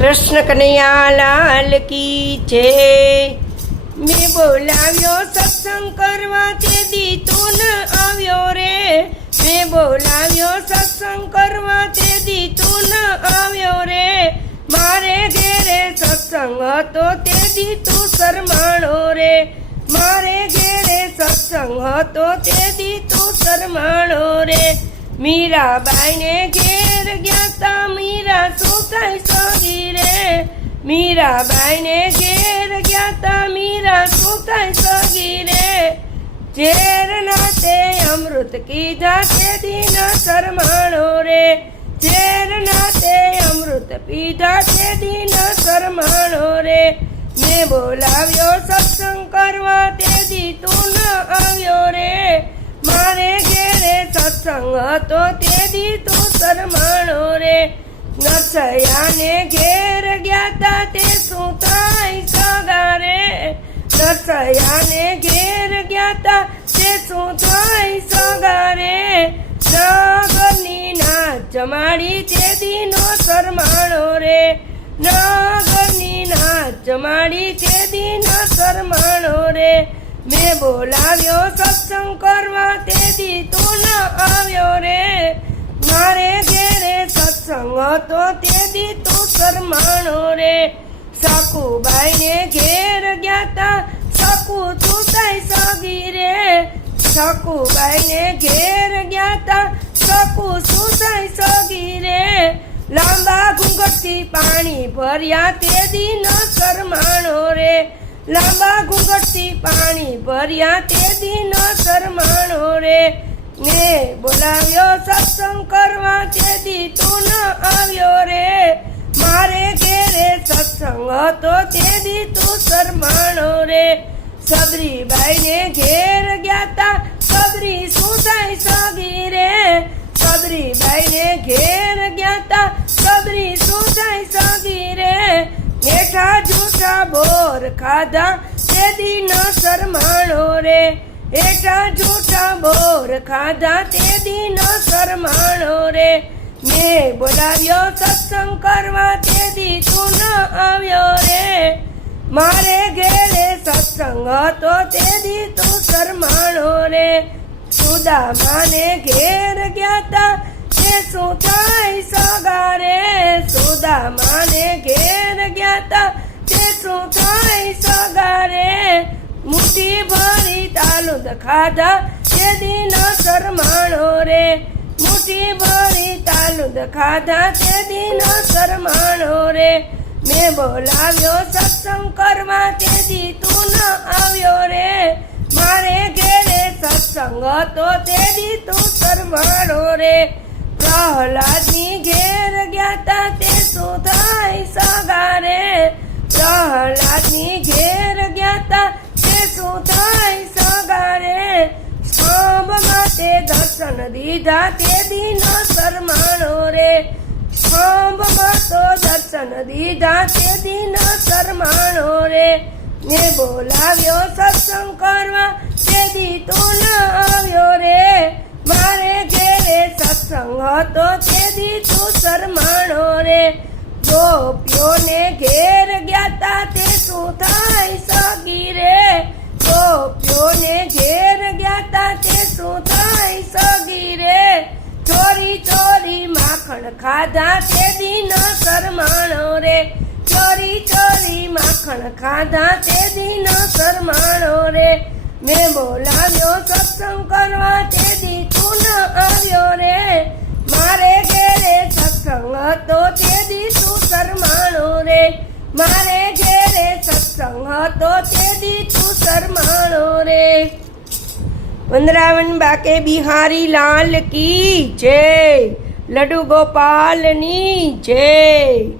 કૃષ્ણ કનૈયા લાલ કી છે મેં બોલાવ્યો સત્સંગ કરવા તે દી ન આવ્યો રે. મેં બોલાવ્યો સત્સંગ કરવા તે દી ન આવ્યો રે. મારે ઘેરે સત્સંગ હતો તે દી તું શરમાણો રે. મારે ઘેરે સત્સંગ હતો તે દી તું શરમાણો રે. મીરાબાઈને ઘેર ગયા તા. મીરા કઈ સોરી રે? મીરાબાઈને ઘેર ગયા તા. મીરા કઈ સગી રે? ઝેર નાતે અમૃત કીધા તે દિન શરમાણો રે. ઝેર નાતે અમૃત પીધા તે દિન શરમાણો રે. મેં બોલાવ્યો સત્સંગ કરવા સત્સંગ હતો તે દી તું શરમાણો રે. નરસૈયાને ઘેર ગયા તા તે શું થાય સગા રે ઘેર ગયા તા શું થાય સગારે? નાગરની જમાડી તે દીનો શરમાણો રે. નાગરની ના જમાડી તે દીનો શરમાણો રે. મેં બોલાવ્યો સત્સંગ કરવા તે દી તું તે દી તું શરમાણો રે. સાકુબાઈને ઘેર ગયા તા, સાકુ તું તાઈ સગી રે. સાકુબાઈને ઘેર ગયા તા, સાકુ તાઈ સગી રે. લાંબા ઘૂંઘટથી પાણી ભર્યા તે દી ન શરમાણો રે. લાંબા ઘૂંઘટથી પાણી ભર્યા તે ન શરમાણો રે. ને બોલાવ્યો સત્સંગ કરવા તે દી તું આવ્યો રે, મારે ઘેરે સત્સંગ હતો તે દી તું શરમાણો રે. સબરીબાઈને ઘેર ગયા તા સબરી શું થાય સગી રે? સબરીબાઈને ઘેર ગયા તા સબરી શું થાય સગી રે? હેઠા જૂઠા બોર ખાધા તે દી ન શરમાણો રે. હેઠા જૂઠા બોર ખાધા તે દિન ન શરમાણો રે. મેં બોલાવ્યો સત્સંગ કરવા તે દી તું ન આવ્યો રે. મારે ઘેરે સત્સંગ હતો તેથી તું શરમાણો રે. સુદામાને ઘેર ગયા તા તે શું થાય સગા રે સુદામાને ઘેર ગયા તા તે શું થાય સગા રે મુઠ્ઠી ભરી તાલુદ ખાધા તે દિન શરમાણો રે. મુઠી ભરી ખાધા તે દિન શરમાણો રે મેં બોલાવ્યો સત્સંગ કરવા તે દી તું ન આવ્યો રે મારે ઘેરે સત્સંગ હતો તે દી તું શરમાણો રે પ્રહલાદની ઘેર ગયા તા તે શું થાય સગા રે પ્રહલાદની ઘેર ગયા તા, તે શું થાય? દર્શન દીધા તે દીનો શરમાણો રે. સ્તંભમાં તો દર્શન દીધા તે દીનો શરમાણો રે. ને બોલાવ્યો સત્સંગ કરવા તે દી તો ના આવ્યો રે. મારે ઘેરે સત્સંગ હતો તે દી તું શરમાણો રે. ગોપીઓને ઘેર ગયા તા તે ચોરી ચોરી માખણ ખાધા તે દિન કરમાણો રે. ચોરી ચોરી માખણ ખાધા તે દિન કરમાણો રે. મેં બોલાવ્યો સત્સંગ કરવા તે દી તું ન આવ્યો રે. મારે ઘેરે સત્સંગ હતો તે દી તું શરમાણો રે. મારે ઘેરે સત્સંગ હતો તે દી તું શરમાણો રે. વંદરાવન બાકે બિહારી લાલ કી જય લડુ ગોપાલની જય.